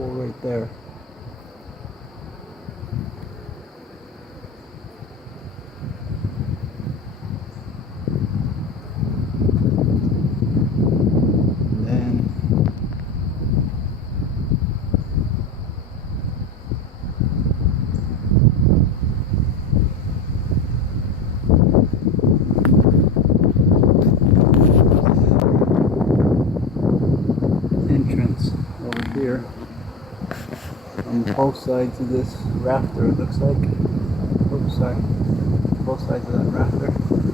pool right there. And then entrance over here on both sides of this rafter, it looks like. Oops, sorry. Both sides of that rafter.